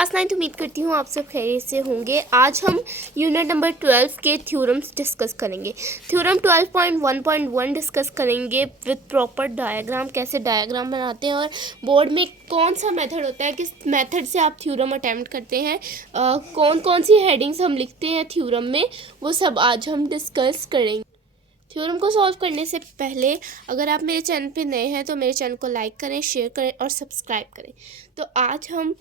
Class 9 उम्मीद करती हूँ आप सब खैरियत से होंगे। आज हम यूनिट नंबर 12 के थ्योरम्स डिस्कस करेंगे। थ्योरम 12.1.1 डिस्कस करेंगे विद प्रॉपर डायग्राम, कैसे डायग्राम बनाते हैं और बोर्ड में कौन सा मेथड होता है, किस मेथड से आप थ्योरम अटेम्प्ट करते हैं, कौन कौन सी हेडिंग्स हम लिखते हैं थ्योरम में, वो सब आज हम डिस्कस करेंगे। थ्योरम को सॉल्व करने से पहले अगर आप मेरे चैनल पे नए हैं तो मेरे चैनल को लाइक करें, शेयर करें और सब्सक्राइब करें। तो आज हम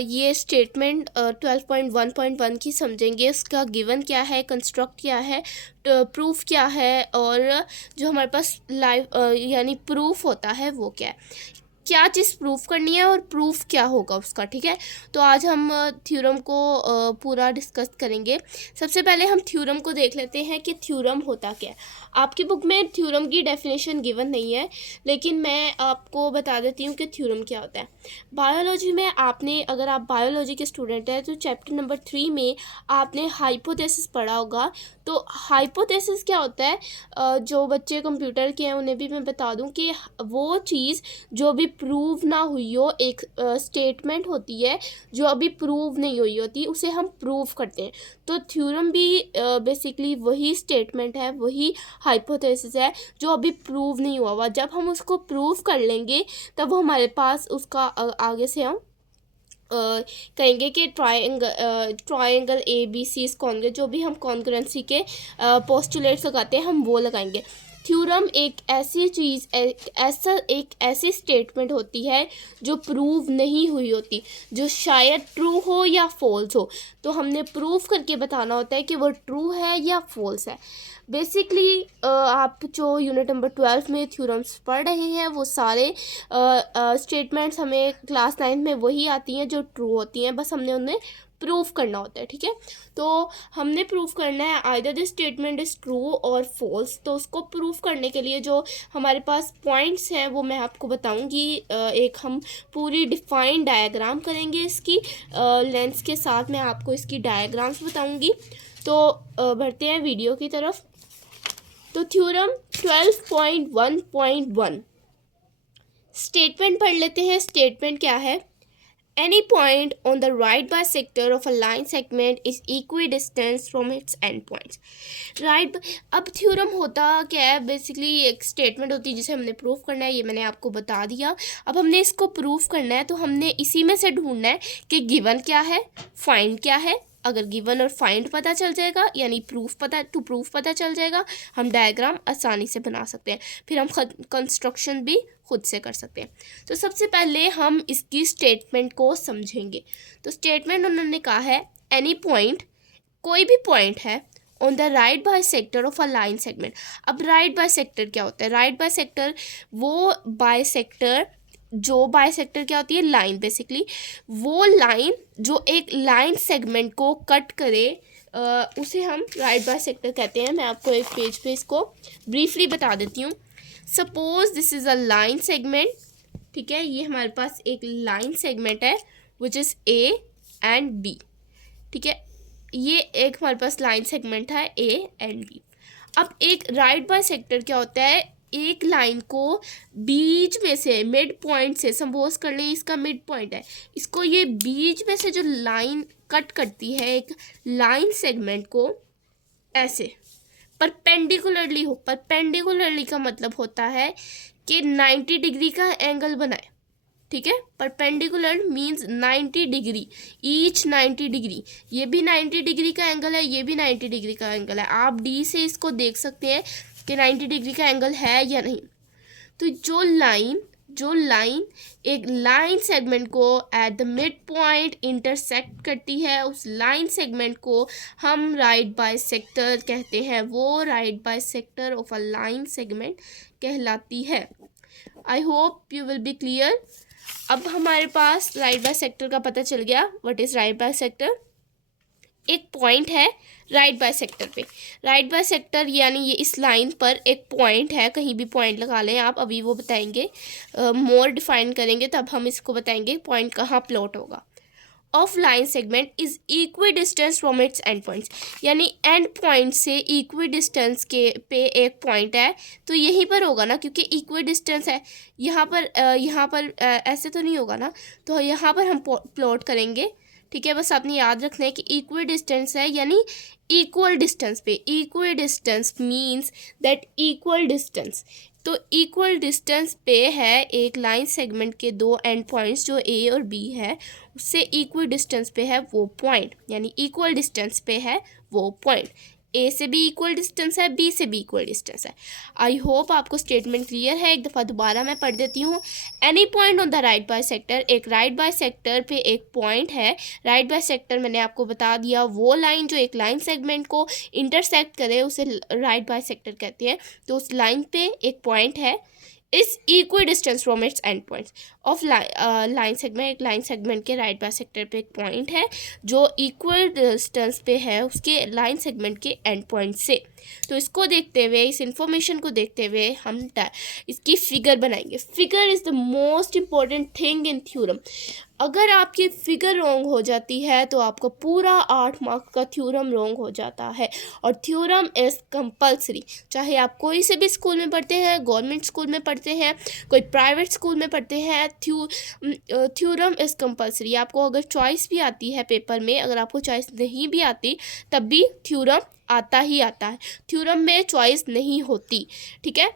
ये स्टेटमेंट 12.1.1 की समझेंगे। उसका गिवन क्या है, कंस्ट्रक्ट क्या है, प्रूफ क्या है और जो हमारे पास लाइव यानी प्रूफ होता है वो क्या है, क्या चीज़ प्रूफ करनी है और प्रूफ क्या होगा उसका। ठीक है, तो आज हम थ्योरम को पूरा डिस्कस करेंगे। सबसे पहले हम थ्योरम को देख लेते हैं कि थ्योरम होता क्या है। आपकी बुक में थ्योरम की डेफिनेशन गिवन नहीं है, लेकिन मैं आपको बता देती हूँ कि थ्योरम क्या होता है। बायोलॉजी में आपने, अगर आप बायोलॉजी के स्टूडेंट हैं तो चैप्टर नंबर 3 में आपने हाइपोथेसिस पढ़ा होगा। तो हाइपोथेसिस क्या होता है, जो बच्चे कंप्यूटर के हैं उन्हें भी मैं बता दूं कि वो चीज़ जो भी प्रूव ना हुई हो, एक स्टेटमेंट होती है जो अभी प्रूव नहीं हुई होती, उसे हम प्रूव करते हैं। तो थ्योरम भी बेसिकली वही स्टेटमेंट है, वही हाइपोथेसिस है जो अभी प्रूव नहीं हुआ। जब हम उसको प्रूव कर लेंगे तब हमारे पास उसका आगे से हम कहेंगे कि ट्रायंगल ABC इज कॉन्ग्रुएंट, जो भी हम कॉन्ग्रुएंसी के पोस्टुलेट्स लगाते हैं हम वो लगाएंगे। थ्योरम एक ऐसी चीज़, एक ऐसी स्टेटमेंट होती है जो प्रूव नहीं हुई होती, जो शायद ट्रू हो या फॉल्स हो। तो हमने प्रूव करके बताना होता है कि वो ट्रू है या फॉल्स है। बेसिकली आप जो यूनिट नंबर 12 में थ्योरम्स पढ़ रहे हैं वो सारे स्टेटमेंट्स हमें क्लास 9 में वही आती हैं जो ट्रू होती हैं, बस हमने उन्हें प्रूफ करना होता है। ठीक है, तो हमने प्रूफ करना है either this statement is true और फॉल्स। तो उसको प्रूफ करने के लिए जो हमारे पास पॉइंट्स हैं वो मैं आपको बताऊंगी। एक हम पूरी डिफाइंड डायग्राम करेंगे, इसकी लेंस के साथ मैं आपको इसकी डायग्राम्स बताऊंगी। तो बढ़ते हैं वीडियो की तरफ। तो थ्योरम 12.1.1 स्टेटमेंट पढ़ लेते हैं। स्टेटमेंट क्या है? Any point on the right bisector of a line segment is equidistant from its endpoints. Right, अब थ्योरम होता क्या है? बेसिकली एक स्टेटमेंट होती है जिसे हमने प्रूफ करना है, ये मैंने आपको बता दिया। अब हमने इसको प्रूफ करना है तो हमने इसी में से ढूंढना है कि गिवन क्या है, फाइंड क्या है। अगर गिवन और फाइंड पता चल जाएगा यानी प्रूफ पता चल जाएगा, हम डायग्राम आसानी से बना सकते हैं, फिर हम कंस्ट्रक्शन भी खुद से कर सकते हैं। तो सबसे पहले हम इसकी स्टेटमेंट को समझेंगे। तो स्टेटमेंट उन्होंने कहा है एनी पॉइंट, कोई भी पॉइंट है, on the right bisector of a line segment. अब राइट बाइसेक्टर क्या होता है? राइट बाइसेक्टर वो बाइसेक्टर, जो बाइसेक्टर क्या होती है? लाइन। बेसिकली वो लाइन जो एक लाइन सेगमेंट को कट करे उसे हम राइट बाइसेक्टर कहते हैं। मैं आपको एक पेज पे इसको ब्रीफली बता देती हूँ। Suppose this is a line segment. ठीक है, ये हमारे पास एक लाइन सेगमेंट है which is A and B। ठीक है, ये एक हमारे पास लाइन सेगमेंट है A एंड B। अब एक राइट बाइसेक्टर क्या होता है? एक लाइन को बीच में से, मिड पॉइंट से, सपोज कर ले इसका मिड पॉइंट है, इसको ये बीच में से जो लाइन कट करती है एक लाइन सेगमेंट को ऐसे परपेंडिकुलरली हो। परपेंडिकुलरली का मतलब होता है कि 90 डिग्री का एंगल बनाए। ठीक है, perpendicular means 90 degree, each 90 degree. ये भी 90 डिग्री का एंगल है, ये भी 90 डिग्री का एंगल है। आप डी से इसको देख सकते हैं कि 90 डिग्री का एंगल है या नहीं। तो जो लाइन एक लाइन सेगमेंट को at the mid point intersect करती है, उस लाइन सेगमेंट को हम राइट बाइसेक्टर कहते हैं। वो right bisector of a line segment कहलाती है। I hope you will be clear. अब हमारे पास राइट बाइसेक्टर का पता चल गया। What is right bisector? एक पॉइंट है राइट बाइसेक्टर पे। राइट बाइसेक्टर यानी ये इस लाइन पर एक पॉइंट है, कहीं भी पॉइंट लगा लें आप, अभी वो बताएंगे, मोर डिफाइन करेंगे तब हम इसको बताएंगे पॉइंट कहाँ प्लॉट होगा। Of line segment is equidistance from its end points, यानी एंड पॉइंट से इक्वी डिस्टेंस के पे एक पॉइंट है, तो यहीं पर होगा ना, क्योंकि इक्वी डिस्टेंस है। यहाँ पर ऐसे तो नहीं होगा ना, तो यहाँ पर हम प्लॉट करेंगे। ठीक है, बस आपने याद रखना है कि इक्वी डिस्टेंस है, यानी इक्वल डिस्टेंस पे। Equi distance means that equal distance, तो इक्वल डिस्टेंस पे है एक लाइन सेगमेंट के दो एंड पॉइंट्स जो ए और बी है, उससे इक्वल डिस्टेंस पे है वो पॉइंट, यानी इक्वल डिस्टेंस पे है वो पॉइंट। ए से भी इक्वल डिस्टेंस है, बी से भी इक्वल डिस्टेंस है। आई होप आपको स्टेटमेंट क्लियर है। एक दफ़ा दोबारा मैं पढ़ देती हूँ। Any point on the right by sector, एक राइट बाय सेक्टर पे एक पॉइंट है। राइट बाय सेक्टर मैंने आपको बता दिया, वो लाइन जो एक लाइन सेगमेंट को इंटरसेक्ट करे उसे राइट बाय सेक्टर कहते हैं। तो उस लाइन पे एक पॉइंट है, इस equal distance from its end points of line segment. एक लाइन सेगमेंट के राइट बाय सेक्टर पे एक पॉइंट है जो इक्वल डिस्टेंस पे है उसके लाइन सेगमेंट के एंड पॉइंट से। तो इसको देखते हुए, इस इंफॉर्मेशन को देखते हुए हम इसकी फिगर बनाएंगे। Figure is the most important thing in theorem. अगर आपकी फिगर रॉन्ग हो जाती है तो आपका पूरा 8 मार्क्स का थ्योरम रॉन्ग हो जाता है। और थ्योरम इज़ कंपल्सरी, चाहे आप कोई से भी स्कूल में पढ़ते हैं, गवर्नमेंट स्कूल में पढ़ते हैं, कोई प्राइवेट स्कूल में पढ़ते हैं, थ्योरम इज़ कंपल्सरी। आपको अगर चॉइस भी आती है पेपर में, अगर आपको चॉइस नहीं भी आती तब भी थ्योरम आता ही आता है। थ्योरम में चॉइस नहीं होती। ठीक है,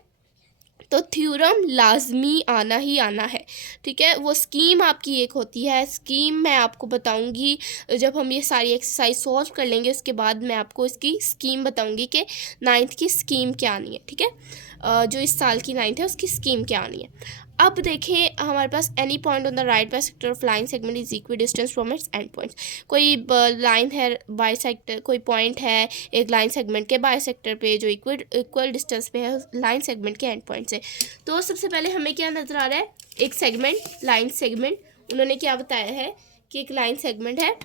तो थ्योरम लाजमी आना ही आना है। ठीक है, वो स्कीम आपकी एक होती है, स्कीम मैं आपको बताऊंगी जब हम ये सारी एक्सरसाइज सॉल्व कर लेंगे। उसके बाद मैं आपको इसकी स्कीम बताऊंगी कि 9th की स्कीम क्या आनी है। ठीक है, जो इस साल की 9th है उसकी स्कीम क्या आनी है। अब देखें, हमारे पास any point on the right bisector of line segment is equidistance from its end points. कोई लाइन है बाय सेक्टर, कोई पॉइंट है एक लाइन सेगमेंट के बाय सेक्टर पे जो इक्वल डिस्टेंस पे है लाइन सेगमेंट के एंड पॉइंट से। तो सबसे पहले हमें क्या नज़र आ रहा है, एक सेगमेंट, लाइन सेगमेंट। उन्होंने क्या बताया है कि एक लाइन सेगमेंट है।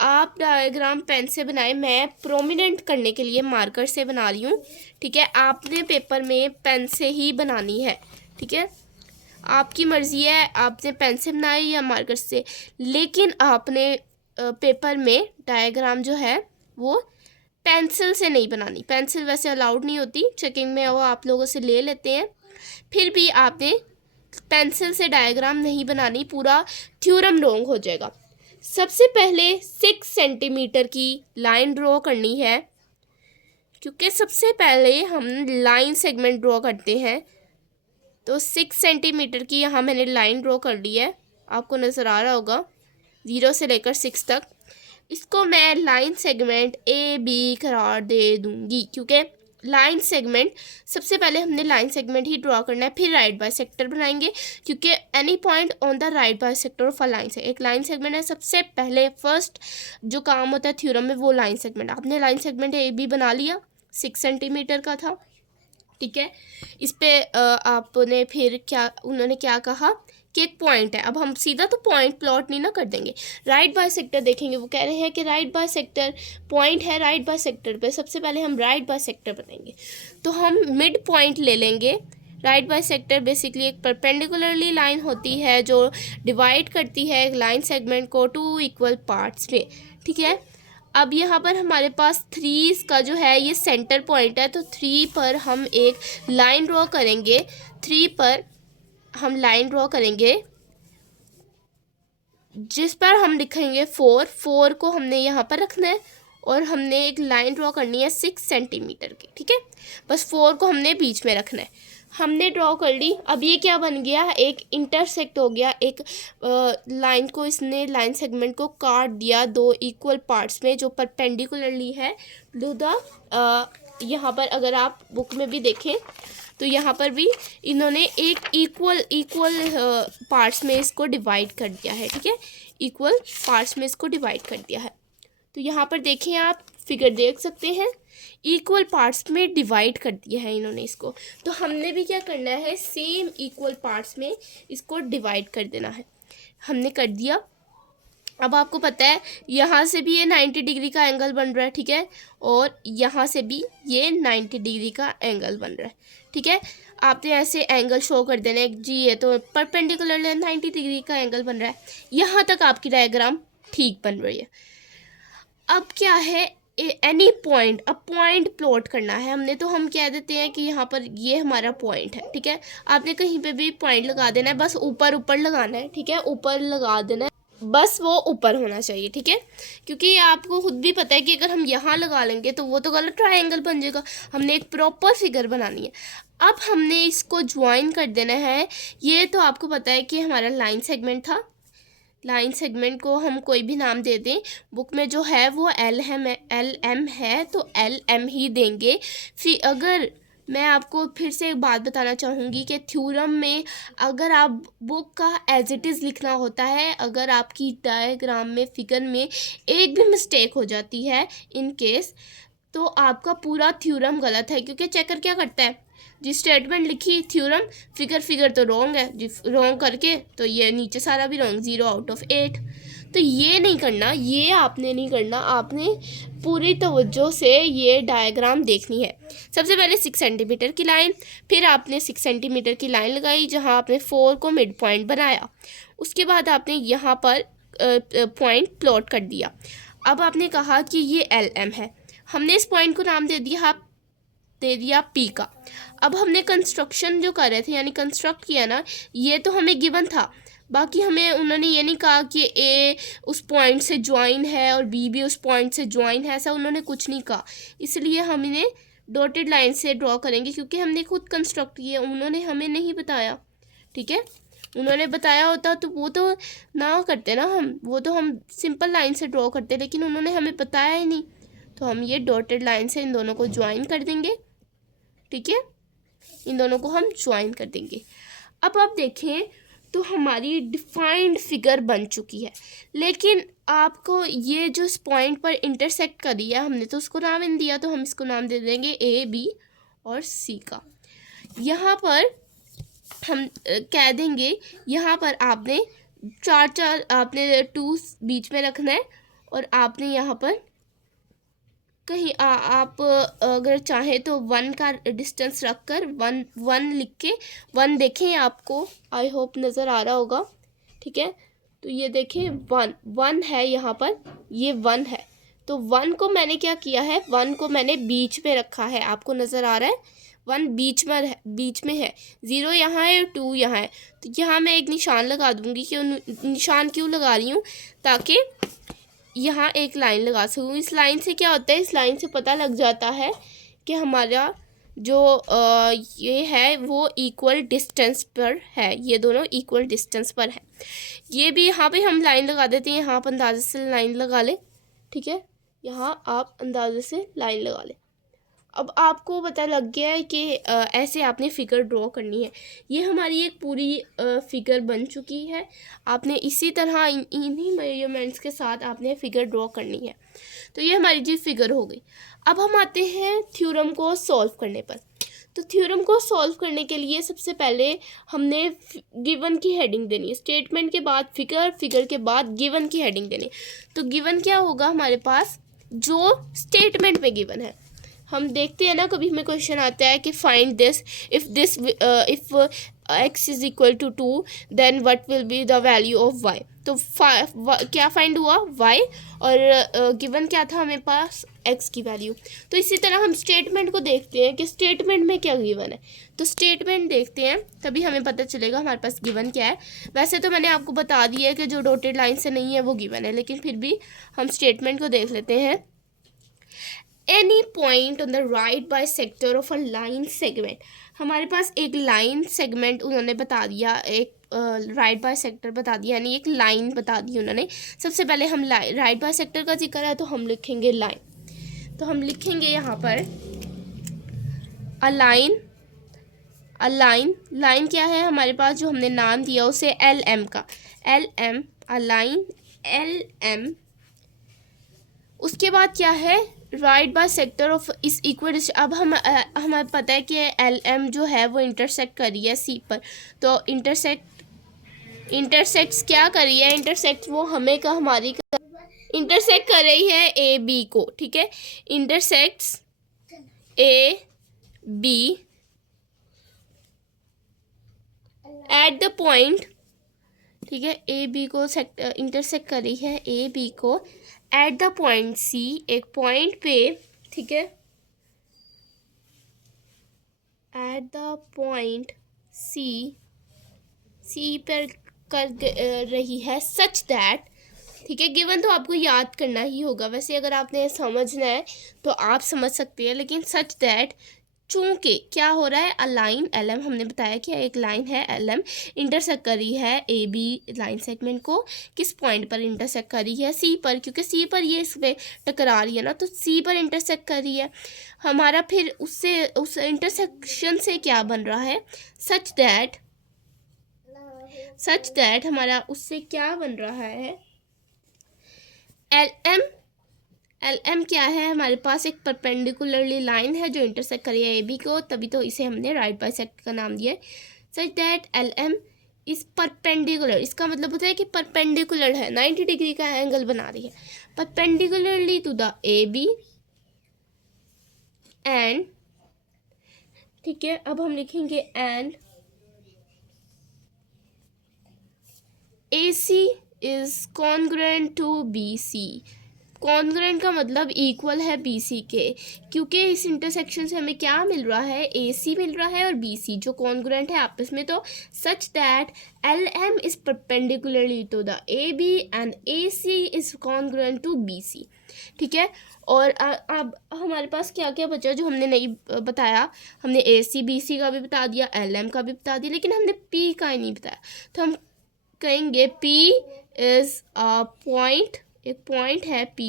आप डायग्राम पेन से बनाएं, मैं प्रोमिनेंट करने के लिए मार्कर से बना रही हूँ। ठीक है, आपने पेपर में पेन से ही बनानी है। ठीक है, आपकी मर्ज़ी है आपने पेन से बनाए या मार्कर से, लेकिन आपने पेपर में डायग्राम जो है वो पेंसिल से नहीं बनानी। पेंसिल वैसे अलाउड नहीं होती, चेकिंग में वो आप लोगों से ले लेते हैं। फिर भी आपने पेंसिल से डायग्राम नहीं बनानी, पूरा थ्योरम रॉन्ग हो जाएगा। सबसे पहले 6 सेंटीमीटर की लाइन ड्रॉ करनी है, क्योंकि सबसे पहले हम लाइन सेगमेंट ड्रॉ करते हैं। तो 6 सेंटीमीटर की यहाँ मैंने लाइन ड्रॉ कर ली है, आपको नज़र आ रहा होगा 0 से लेकर 6 तक। इसको मैं लाइन सेगमेंट ए बी करार दे दूँगी, क्योंकि लाइन सेगमेंट सबसे पहले हमने लाइन सेगमेंट ही ड्रॉ करना है, फिर राइट बाय सेक्टर बनाएंगे। क्योंकि any point on the right bisector of a line से, एक लाइन सेगमेंट है, सबसे पहले फर्स्ट जो काम होता है थ्योरम में वो लाइन सेगमेंट। आपने लाइन सेगमेंट ए बी बना लिया, 6 सेंटीमीटर का था। ठीक है, इस पे आपने फिर क्या, उन्होंने क्या कहा कि एक पॉइंट है। अब हम सीधा तो पॉइंट प्लॉट नहीं ना कर देंगे, राइट बाय सेक्टर देखेंगे। वो कह रहे हैं कि राइट बाय सेक्टर पॉइंट है, राइट बाय सेक्टर पे सबसे पहले हम राइट बाय सेक्टर बनाएंगे। तो हम मिड पॉइंट ले लेंगे। राइट बाय सेक्टर बेसिकली एक परपेंडिकुलरली लाइन होती है जो डिवाइड करती है एक लाइन सेगमेंट को 2 इक्वल पार्ट्स में। ठीक है, अब यहाँ पर हमारे पास 3 का जो है ये सेंटर पॉइंट है, तो 3 पर हम एक लाइन ड्रॉ करेंगे। 3 पर हम लाइन ड्रॉ करेंगे जिस पर हम लिखेंगे 4 को हमने यहाँ पर रखना है, और हमने एक लाइन ड्रॉ करनी है 6 सेंटीमीटर की। ठीक है, बस 4 को हमने बीच में रखना है। हमने ड्रॉ कर ली। अब ये क्या बन गया, एक इंटरसेक्ट हो गया, एक लाइन को इसने लाइन सेगमेंट को काट दिया 2 इक्वल पार्ट्स में जो परपेंडिकुलरली है टू द। यहाँ पर अगर आप बुक में भी देखें तो यहाँ पर भी इन्होंने एक इक्वल पार्ट्स में इसको डिवाइड कर दिया है। ठीक है, इक्वल पार्ट्स में इसको डिवाइड कर दिया है। तो यहाँ पर देखें, आप फिगर देख सकते हैं, इक्वल पार्ट्स में डिवाइड कर दिया है इन्होंने इसको। तो हमने भी क्या करना है, सेम इक्वल पार्ट्स में इसको डिवाइड कर देना है। हमने कर दिया। अब आपको पता है यहाँ से भी ये 90 डिग्री का एंगल बन रहा है। ठीक है, और यहाँ से भी ये 90 डिग्री का एंगल बन रहा है। ठीक है, आपने ऐसे एंगल शो कर देना है जी, ये तो परपेंडिकुलर 90 डिग्री का एंगल बन रहा है। यहाँ तक आपकी डायग्राम ठीक बन रही है। अब क्या है, एनी पॉइंट, अब पॉइंट प्लॉट करना है हमने, तो हम कह देते हैं कि यहाँ पर ये हमारा पॉइंट है, ठीक है। आपने कहीं पे भी पॉइंट लगा देना है, बस ऊपर ऊपर लगाना है, ठीक है, ऊपर लगा देना है, बस वो ऊपर होना चाहिए, ठीक है। क्योंकि आपको खुद भी पता है कि अगर हम यहाँ लगा लेंगे तो वो तो गलत ट्रायंगल बन जाएगा। हमने एक प्रॉपर फिगर बनानी है। अब हमने इसको ज्वाइन कर देना है। ये तो आपको पता है कि हमारा लाइन सेगमेंट था, लाइन सेगमेंट को हम कोई भी नाम दे दें, बुक में जो है वो एल एम है तो एल एम ही देंगे। फिर अगर मैं आपको फिर से एक बात बताना चाहूँगी कि थ्योरम में अगर आप बुक का एज इट इज़ लिखना होता है, अगर आपकी डायग्राम में फिगर में एक भी मिस्टेक हो जाती है इन केस, तो आपका पूरा थ्योरम गलत है। क्योंकि चेकर क्या करता है, जी स्टेटमेंट लिखी थ्योरम, फिगर तो रॉन्ग है जी, रॉन्ग करके तो ये नीचे सारा भी रॉन्ग, 0 आउट ऑफ 8। तो ये नहीं करना, ये आपने नहीं करना, आपने पूरी तवज्जो से ये डायग्राम देखनी है। सबसे पहले 6 सेंटीमीटर की लाइन, फिर आपने 6 सेंटीमीटर की लाइन लगाई जहाँ आपने 4 को मिड पॉइंट बनाया। उसके बाद आपने यहाँ पर पॉइंट प्लॉट कर दिया। अब आपने कहा कि ये एल एम है, हमने इस पॉइंट को नाम दे दिया पी का। अब हमने कंस्ट्रक्शन जो कर रहे थे यानी कंस्ट्रक्ट किया ना, ये तो हमें गिवन था, बाकी हमें उन्होंने ये नहीं कहा कि ए उस पॉइंट से ज्वाइन है और बी भी उस पॉइंट से ज्वाइन है, ऐसा उन्होंने कुछ नहीं कहा। इसलिए हम इन्हें डॉटेड लाइन से ड्रॉ करेंगे, क्योंकि हमने खुद कंस्ट्रक्ट किया, उन्होंने हमें नहीं बताया, ठीक है। उन्होंने बताया होता तो वो तो ना करते ना, हम वो तो हम सिंपल लाइन से ड्रॉ करते, लेकिन उन्होंने हमें बताया ही नहीं, तो हम ये डॉटेड लाइन से इन दोनों को ज्वाइन कर देंगे, ठीक है। इन दोनों को हम ज्वाइन कर देंगे। अब आप देखें तो हमारी डिफाइंड फिगर बन चुकी है, लेकिन आपको ये जो इस पॉइंट पर इंटरसेक्ट करी है हमने तो उसको नाम नहीं दिया, तो हम इसको नाम दे देंगे ए बी और सी का। यहाँ पर हम कह देंगे, यहाँ पर आपने चार आपने 2 बीच में रखना है, और आपने यहाँ पर कहीं आप अगर चाहें तो 1 का डिस्टेंस रख कर 1 लिख के 1 देखें, आपको आई होप नज़र आ रहा होगा, ठीक है। तो ये देखें 1 है यहाँ पर, ये 1 है, तो 1 को मैंने क्या किया है, 1 को मैंने बीच में रखा है, आपको नज़र आ रहा है 1 बीच में है, 0 यहाँ है और 2 यहाँ है। तो यहाँ मैं एक निशान लगा दूँगी, कि निशान क्यों लगा रही हूँ, ताकि यहाँ एक लाइन लगा सकूँ। इस लाइन से क्या होता है, इस लाइन से पता लग जाता है कि हमारा जो ये है वो इक्वल डिस्टेंस पर है, ये दोनों इक्वल डिस्टेंस पर है। ये भी यहाँ पे हम लाइन लगा देते हैं, यहाँ आप अंदाजे से लाइन लगा ले, ठीक है, यहाँ आप अंदाजे से लाइन लगा ले। अब आपको पता लग गया है कि ऐसे आपने फ़िगर ड्रॉ करनी है। ये हमारी एक पूरी फ़िगर बन चुकी है। आपने इसी तरह इन्हीं मेजरमेंट्स के साथ आपने फ़िगर ड्रॉ करनी है। तो ये हमारी जी फ़िगर हो गई। अब हम आते हैं थ्योरम को सॉल्व करने पर। तो थ्योरम को सॉल्व करने के लिए सबसे पहले हमने गिवन की हेडिंग देनी है, स्टेटमेंट के बाद फ़िगर, फ़िगर के बाद गिवन की हेडिंग देनी है। तो गिवन क्या होगा हमारे पास, जो स्टेटमेंट में गिवन है। हम देखते हैं ना, कभी हमें क्वेश्चन आता है कि find this, if x is equal to 2 then what will be the value of y। तो क्या फाइंड हुआ, y, और गिवन क्या था हमें पास, x की वैल्यू। तो इसी तरह हम स्टेटमेंट को देखते हैं कि स्टेटमेंट में क्या गिवन है। तो स्टेटमेंट देखते हैं, तभी हमें पता चलेगा हमारे पास गिवन क्या है। वैसे तो मैंने आपको बता दिया है कि जो डॉटेड लाइन से नहीं है वो गिवन है, लेकिन फिर भी हम स्टेटमेंट को देख लेते हैं। Any point on the right bisector of a line segment. हमारे पास एक लाइन सेगमेंट उन्होंने बता दिया, एक राइट बाइसेक्टर बता दिया, यानी एक लाइन बता दी उन्होंने। सबसे पहले हम राइट बाइसेक्टर का जिक्र है तो हम लिखेंगे लाइन। तो हम लिखेंगे यहाँ पर अ लाइन क्या है हमारे पास, जो हमने नाम दिया उसे एल एम का, L M, a line L M. उसके बाद क्या है, राइट बाय सेक्टर ऑफ इस इक्वल। अब हमें पता है कि एल एम जो है वो इंटरसेक्ट कर रही है सी पर, तो इंटरसेक्ट्स क्या कर रही है, इंटरसेक्ट वो हमें का हमारी इंटरसेक्ट कर रही है ए बी को, ठीक है। Intersects A B at the point, ठीक है, ए बी को इंटरसेक्ट कर रही है, ए बी को एट द पॉइंट सी, एक पॉइंट पे, ठीक है, at the point C, C पर कर रही है सच दैट, ठीक है, गिवन तो आपको याद करना ही होगा, वैसे अगर आपने समझना है तो आप समझ सकते हैं, लेकिन सच दैट चूंकि क्या हो रहा है, अ लाइन एल एम, हमने बताया कि एक लाइन है एल एम, इंटरसेक्ट कर रही है ए बी लाइन सेगमेंट को, किस पॉइंट पर इंटरसेक्ट कर रही है, सी पर, क्योंकि सी पर ये इसमें टकरा रही है ना, तो सी पर इंटरसेक्ट कर रही है हमारा, फिर उससे उस इंटरसेक्शन से क्या बन रहा है, सच दैट हमारा उससे क्या बन रहा है, एल एम क्या है, हमारे पास एक परपेंडिकुलरली लाइन है जो इंटरसेक्ट करी है ए बी को, तभी तो इसे हमने राइट बाइसेक्टर का नाम दिया है। सच दैट एल एम इस परपेंडिकुलर, इसका मतलब होता है कि परपेंडिकुलर है, 90 डिग्री का एंगल बना रही है, perpendicularly to the A B and, ठीक है, अब हम लिखेंगे and A C is congruent to B C. Congruent का मतलब इक्वल है बी सी के, क्योंकि इस इंटरसेक्शन से हमें क्या मिल रहा है, ए सी मिल रहा है और बी सी जो कॉन्ग्रुएंट है आपस में, तो such that L M is perpendicularly to the A B and A C is congruent to B C, ठीक है। और अब हमारे पास क्या क्या बचा जो हमने नहीं बताया, हमने ए सी बी सी का भी बता दिया, एल एम का भी बता दिया, लेकिन हमने पी का ही नहीं बताया, तो हम कहेंगे P इज अ पॉइंट, एक पॉइंट है P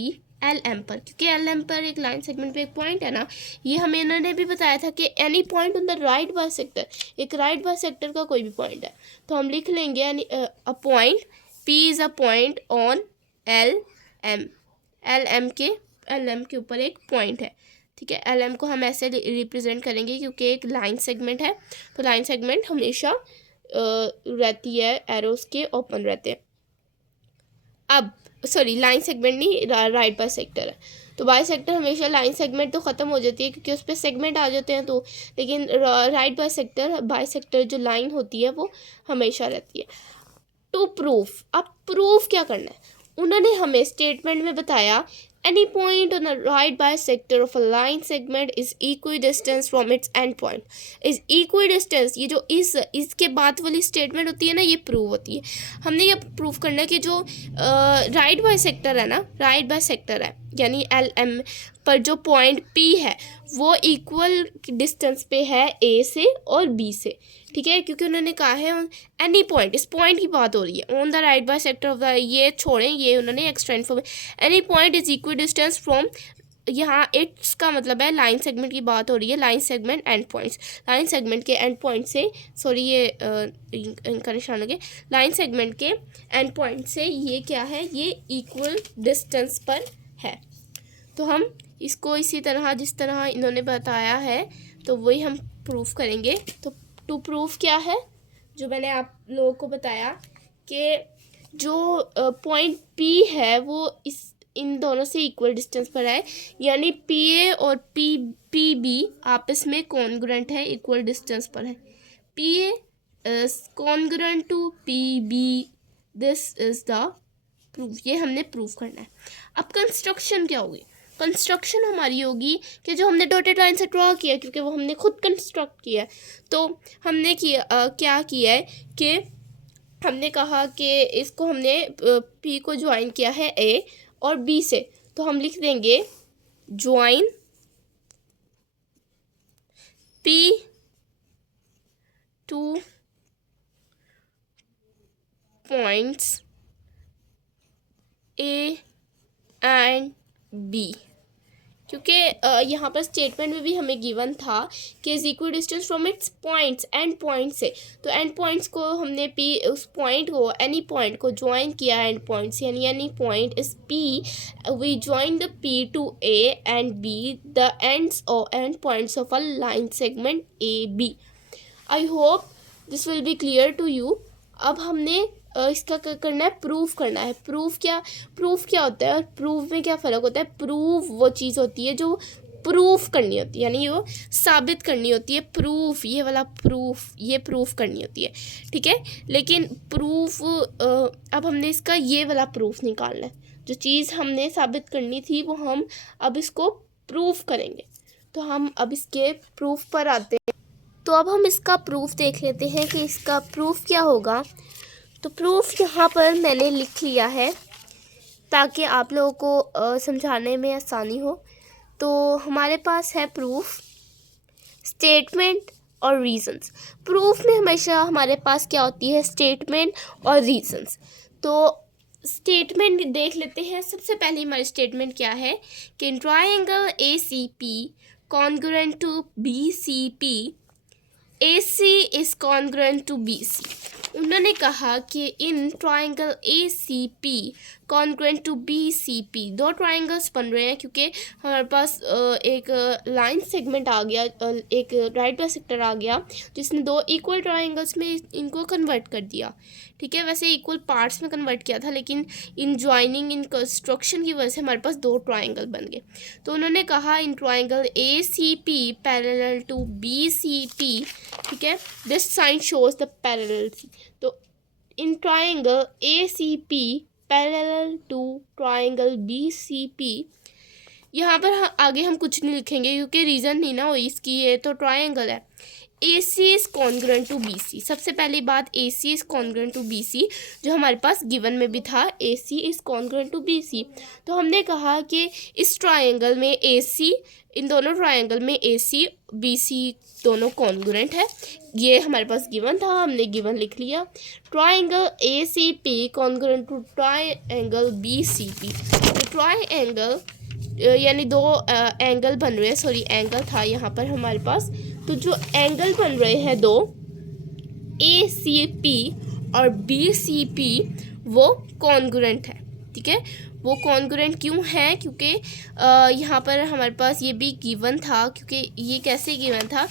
एल एम पर, क्योंकि एल एम पर एक लाइन सेगमेंट पे एक पॉइंट है ना, ये हमें इन्होंने भी बताया था कि any point on the right bisector, एक राइट बाइसेक्टर का कोई भी पॉइंट है, तो हम लिख लेंगे a point P is a point on L M के ऊपर एक पॉइंट है, ठीक है। एल एम को हम ऐसे रिप्रेजेंट करेंगे क्योंकि एक लाइन सेगमेंट है, तो लाइन सेगमेंट हमेशा रहती है, एरोस के ओपन रहते हैं। अब सॉरी, लाइन सेगमेंट नहीं, राइट बाय सेक्टर है, तो बाय सेक्टर हमेशा, लाइन सेगमेंट तो ख़त्म हो जाती है क्योंकि उस पर सेगमेंट आ जाते हैं, तो लेकिन राइट बाय सेक्टर जो लाइन होती है वो हमेशा रहती है। टू प्रूफ, अब प्रूफ क्या करना है, उन्होंने हमें स्टेटमेंट में बताया any point on the right bisector of a line segment is equidistant from its end point is equidistant, ये जो इसके बाद वाली स्टेटमेंट होती है ना, ये प्रूव होती है, हमने ये प्रूव करना है कि जो राइट बाइसेक्टर है ना, राइट बाइसेक्टर है यानी एल एम पर जो पॉइंट पी है वो इक्वल डिस्टेंस पे है ए से और बी से, ठीक है, क्योंकि उन्होंने कहा है एनी पॉइंट, इस पॉइंट की बात हो रही है, on the right bisector of the, ये छोड़ें, ये उन्होंने extra information, any point is equal distance from, यहाँ इट्स का मतलब है लाइन सेगमेंट की बात हो रही है, line segment and points, line segment के एंड पॉइंट से, सॉरी ये इनका निशान लगे, लाइन सेगमेंट के एंड पॉइंट से ये क्या है, ये इक्वल डिस्टेंस पर है, तो हम इसको इसी तरह जिस तरह इन्होंने बताया है तो वही हम प्रूफ करेंगे। तो टू प्रूफ क्या है, जो मैंने आप लोगों को बताया कि जो पॉइंट पी है वो इन दोनों से इक्वल डिस्टेंस पर है, यानी पी ए और पी बी आपस में कॉन्ग्रुएंट है, इक्वल डिस्टेंस पर है, P A is congruent to P B, this is the proof, ये हमने प्रूफ करना है। अब कंस्ट्रक्शन क्या होगी, कंस्ट्रक्शन हमारी होगी कि जो हमने डॉटेड लाइन से ड्रॉ किया, क्योंकि वो हमने खुद कंस्ट्रक्ट किया है, तो हमने क्या किया है कि हमने कहा कि इसको हमने पी को ज्वाइन किया है ए और बी से, तो हम लिख देंगे join P to points A and B, क्योंकि यहाँ पर स्टेटमेंट में भी हमें गिवन था कि is equal distance from it's points, and point से, तो एंड पॉइंट्स को हमने पी, उस पॉइंट को, एनी पॉइंट को ज्वाइन किया एंड पॉइंट्स, यानी any point is P, we join the P to A and B, the ends और end points of a line segment A B. I hope this will be clear to you. अब हमने इसका करना है, proof करना है। Proof क्या होता है और प्रूफ में क्या फ़र्क होता है, प्रूफ वो चीज़ होती है जो प्रूफ करनी होती है, यानी वो साबित करनी होती है। प्रूफ, ये वाला प्रूफ, ये प्रूफ करनी होती है, ठीक है। लेकिन प्रूफ अब हमने इसका ये वाला प्रूफ निकालना है, जो चीज़ हमने साबित करनी थी वो हम अब इसको प्रूफ करेंगे। तो हम अब इसके प्रूफ पर आते हैं। तो अब हम इसका प्रूफ देख लेते हैं कि इसका प्रूफ क्या होगा। तो प्रूफ यहाँ पर मैंने लिख लिया है ताकि आप लोगों को समझाने में आसानी हो। तो हमारे पास है प्रूफ, स्टेटमेंट और रीजंस। प्रूफ में हमेशा हमारे पास क्या होती है, स्टेटमेंट और रीजंस। तो स्टेटमेंट देख लेते हैं। सबसे पहले हमारी स्टेटमेंट क्या है कि in triangle A C P congruent to B C P AC is congruent to BC। उन्होंने कहा कि in triangle ACP congruent to BCP, दो ट्राइंगल्स बन रहे हैं क्योंकि हमारे पास एक लाइन सेगमेंट आ गया, एक राइट बाइसेक्टर आ गया जिसने दो इक्वल ट्राइंगल्स में इनको कन्वर्ट कर दिया, ठीक है। वैसे इक्वल पार्ट्स में कन्वर्ट किया था, लेकिन इन ज्वाइनिंग, इन कंस्ट्रक्शन की वजह से हमारे पास दो ट्राइंगल बन गए। तो उन्होंने कहा in triangle ACP parallel to BCP, ठीक है, this sign shows the parallelity. तो in triangle ACP parallel to triangle BCP, यहाँ पर आगे हम कुछ नहीं लिखेंगे क्योंकि रीज़न नहीं ना हो इसकी, ये तो ट्राइंगल है। AC is congruent to BC, सबसे पहली बात AC is congruent to BC, जो हमारे पास गिवन में भी था, AC is congruent to BC। तो हमने कहा कि इस ट्राइंगल में AC, इन दोनों ट्राइंगल में AC BC दोनों कॉन्ग्रुएंट है। ये हमारे पास गिवन था, हमने गिवन लिख लिया। Triangle ACP congruent to triangle BCP। तो ट्राइंगल यानी दो एंगल बन रहे हैं, सॉरी एंगल था यहाँ पर हमारे पास। तो जो एंगल बन रहे हैं दो ACP और BCP वो कॉन्ग्रुएंट है, ठीक है। वो कॉन्ग्रुएंट क्यों है, क्योंकि यहाँ पर हमारे पास ये भी गिवन था। क्योंकि ये कैसे गिवन था,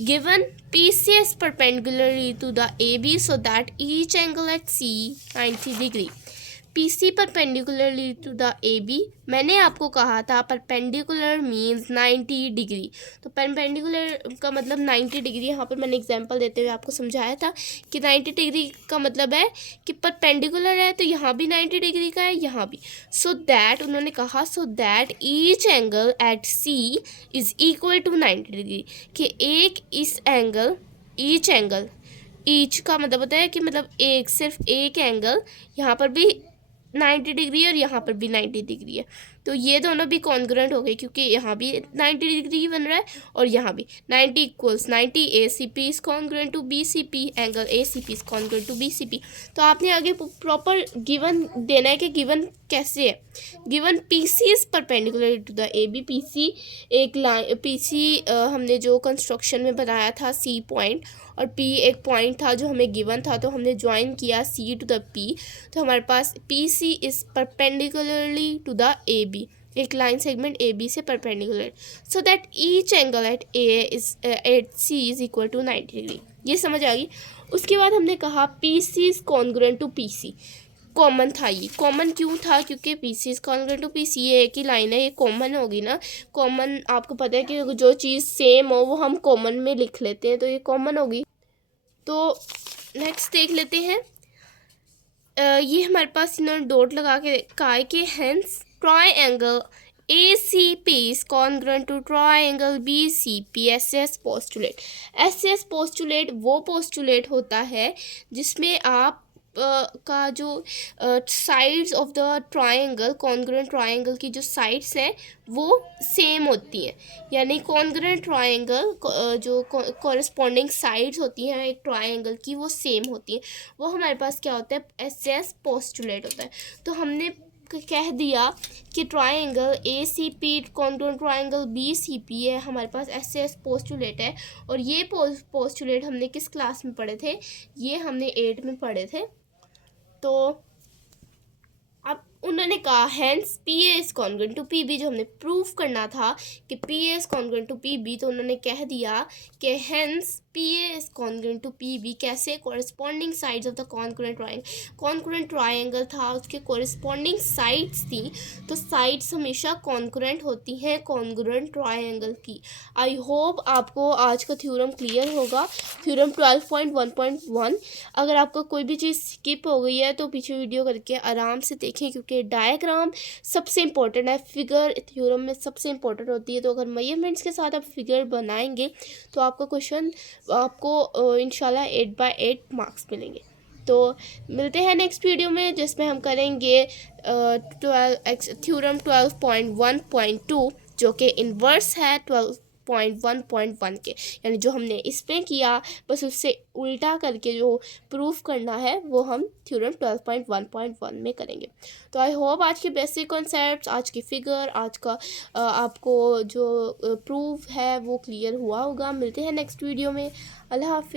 given PC is perpendicularly to the AB so that each angle at C 90 degree। PC perpendicularly to the AB, मैंने आपको कहा था परपेंडिकुलर मीन्स 90 डिग्री। तो परपेंडिकुलर का मतलब 90 डिग्री, यहाँ पर मैंने एग्जांपल देते हुए आपको समझाया था कि 90 डिग्री का मतलब है कि परपेंडिकुलर है तो यहाँ भी 90 डिग्री का है, यहाँ भी। सो दैट उन्होंने कहा so that each angle at C is equal to 90 degree, कि एक इस एंगल, ईच एंगल, ईच का मतलब होता है कि मतलब एक, सिर्फ एक एंगल यहाँ पर भी 90 डिग्री और यहाँ पर भी 90 डिग्री है। तो ये दोनों भी कॉन्ग्रुएंट हो गए क्योंकि यहाँ भी 90 डिग्री बन रहा है और यहाँ भी 90 equals 90। ACP is congruent to BCP, angle ACP is congruent to BCP। तो आपने आगे प्रॉपर गिवन देना है कि गिवन कैसे है। Given PC is perpendicular to the AB। PC एक लाइन, PC हमने जो कंस्ट्रक्शन में बनाया था C पॉइंट, और P एक पॉइंट था जो हमें गिवन था, तो हमने ज्वाइन किया C टू द P। तो हमारे पास PC is perpendicularly to the AB, एक लाइन सेगमेंट AB से perpendicular, so that each angle at C is equal to 90 degree. ये समझ आ गई। उसके बाद हमने कहा PC is congruent to PC। Common था, ये कॉमन क्यों था, क्योंकि PC is congruent to PC, ये एक ही लाइन है, ये कॉमन होगी ना। कॉमन आपको पता है कि जो चीज़ सेम हो वो हम कॉमन में लिख लेते हैं, तो ये कॉमन होगी। तो नेक्स्ट देख लेते हैं। ये हमारे पास इन्होंने डॉट लगा के कहा है कि hence triangle ACP is congruent to triangle BCP। SS postulate, SS postulate वो पोस्टुलेट होता है जिसमें आप का जो sides of the triangle, congruent triangle की जो साइड्स हैं वो सेम होती हैं। यानी कॉन्ग्रुएंट ट्राइंगल जो कॉरेस्पॉन्डिंग साइड्स होती हैं एक ट्राइंगल की वो सेम होती हैं, वो हमारे पास क्या होता है, SS पोस्टुलेट होता है। तो हमने कह दिया कि triangle ACP congruent triangle BCP है, हमारे पास SS पोस्टुलेट है। और ये पोस्टुलेट हमने किस क्लास में पढ़े थे, ये हमने 8 में पढ़े थे। तो अब उन्होंने कहा hence PA is congruent to PB, जो हमने प्रूफ करना था कि PA is congruent to PB, तो उन्होंने कह दिया कि hence PA is congruent to PB, कैसे corresponding sides of the congruent triangle था, उसके corresponding sides थी, तो sides हमेशा congruent होती हैं congruent triangle की। आई होप आपको आज का थ्योरम क्लियर होगा, थ्योरम 12.1.1। अगर आपको कोई भी चीज़ स्किप हो गई है तो पीछे वीडियो करके आराम से देखें, क्योंकि डायग्राम सबसे इम्पोर्टेंट है, फिगर थ्योरम में सबसे इम्पोर्टेंट होती है। तो अगर मेजरमेंट्स के साथ आप फिगर बनाएंगे तो आपका क्वेश्चन आपको इंशाल्लाह 8/8 मार्क्स मिलेंगे। तो मिलते हैं नेक्स्ट वीडियो में, जिसमें हम करेंगे थ्योरम 12.1.2 जो कि इन्वर्स है 12.1.1 के, यानी जो हमने इसमें किया बस उससे उल्टा करके जो प्रूफ करना है वो हम थ्योरम 12.1.1 में करेंगे। तो आई होप आज के बेसिक कॉन्सेप्ट्स, आज की फिगर, आज का आपको जो प्रूफ है वो क्लियर हुआ होगा। मिलते हैं नेक्स्ट वीडियो में। अल्लाह हाफिज़।